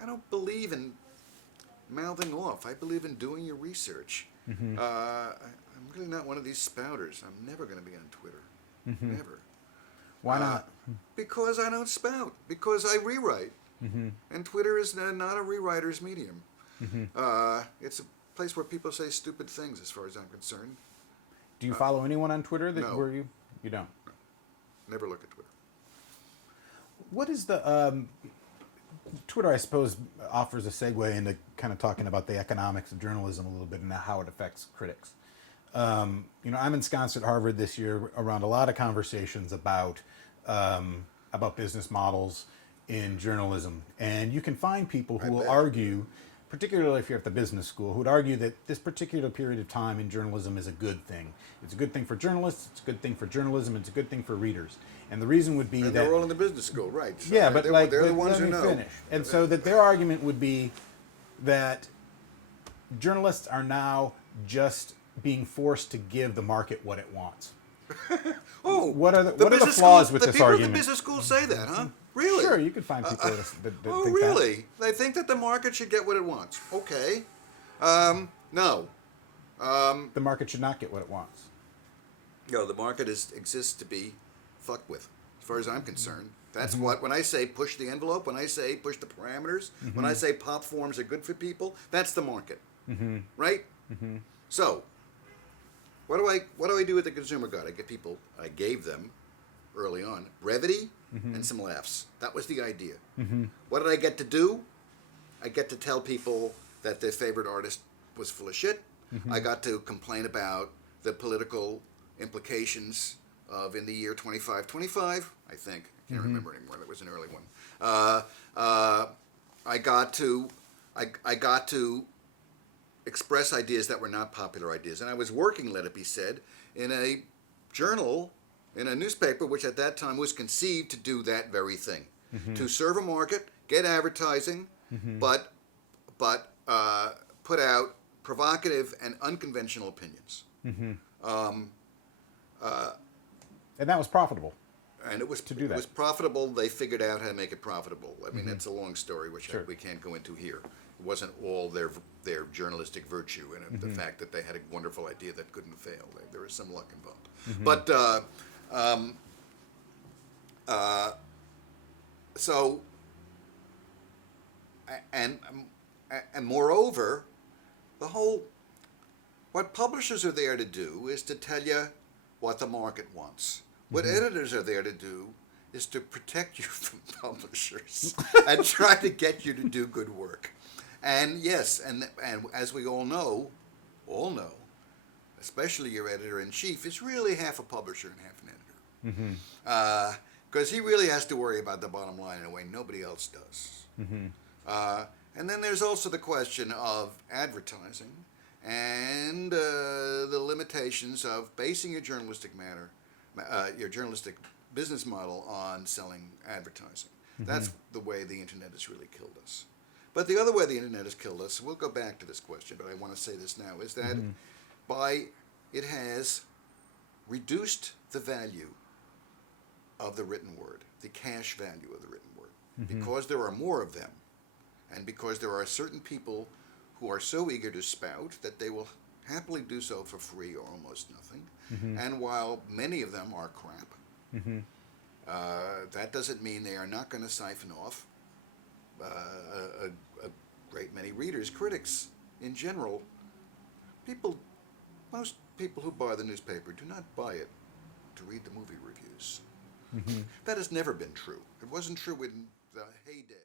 I don't believe in mouthing off. I believe in doing your research. I'm really not one of these spouters. I'm never going to be on Twitter. Never. Why not? Because I don't spout. Because I rewrite. And Twitter is not a rewriter's medium. It's a place where people say stupid things, as far as I'm concerned. Do you follow anyone on Twitter no. where you don't? No. Never look at Twitter. What is the Twitter? I suppose offers a segue into kind of talking about the economics of journalism a little bit and how it affects critics. I'm ensconced at Harvard this year around a lot of conversations about business models in journalism, and you can find people who will argue, particularly if you're at the business school, who would argue that this particular period of time in journalism is a good thing. It's a good thing for journalists, it's a good thing for journalism, it's a good thing for readers. And the reason would be that... they're all in the business school, right. So yeah, but they're the ones who know. Finish. And so that their argument would be that journalists are now just being forced to give the market what it wants. What are the flaws with this argument? The people at the business school say that, huh? Really? Sure, you could find people that think really? That. They think that the market should get what it wants. Okay. No. The market should not get what it wants. No, the market exists to be fucked with, as far as I'm concerned. That's what, when I say push the envelope, when I say push the parameters, when I say pop forms are good for people, that's the market. Right? So, what do I do with the consumer good? I gave them early on brevity and some laughs. That was the idea. What did I get to do? I get to tell people that their favorite artist was full of shit. I got to complain about the political implications of in the year 2525, I think. I can't remember anymore. That was an early one. I got to express ideas that were not popular ideas. And I was working, let it be said, in a journal, in a newspaper, which at that time was conceived to do that very thing. To serve a market, get advertising, but put out provocative and unconventional opinions. And that was profitable. And it was to do that. It was profitable. They figured out how to make it profitable. I mean, it's a long story, which we can't go into here. It wasn't all their journalistic virtue and the fact that they had a wonderful idea that couldn't fail. There was some luck involved. But so, and moreover, what publishers are there to do is to tell you what the market wants. What editors are there to do is to protect you from publishers and try to get you to do good work. And yes, and as we all know, especially your editor-in-chief is really half a publisher and half an editor. Because he really has to worry about the bottom line in a way nobody else does. And then there's also the question of advertising and the limitations of basing your journalistic business model on selling advertising. That's the way the internet has really killed us. But the other way the internet has killed us, we'll go back to this question, but I want to say this now, is that it has reduced the value of the written word, the cash value of the written word, because there are more of them, and because there are certain people who are so eager to spout that they will happily do so for free or almost nothing. And while many of them are crap, that doesn't mean they are not going to siphon off a great many readers, critics in general. Most people who buy the newspaper do not buy it to read the movie reviews. That has never been true. It wasn't true in the heyday.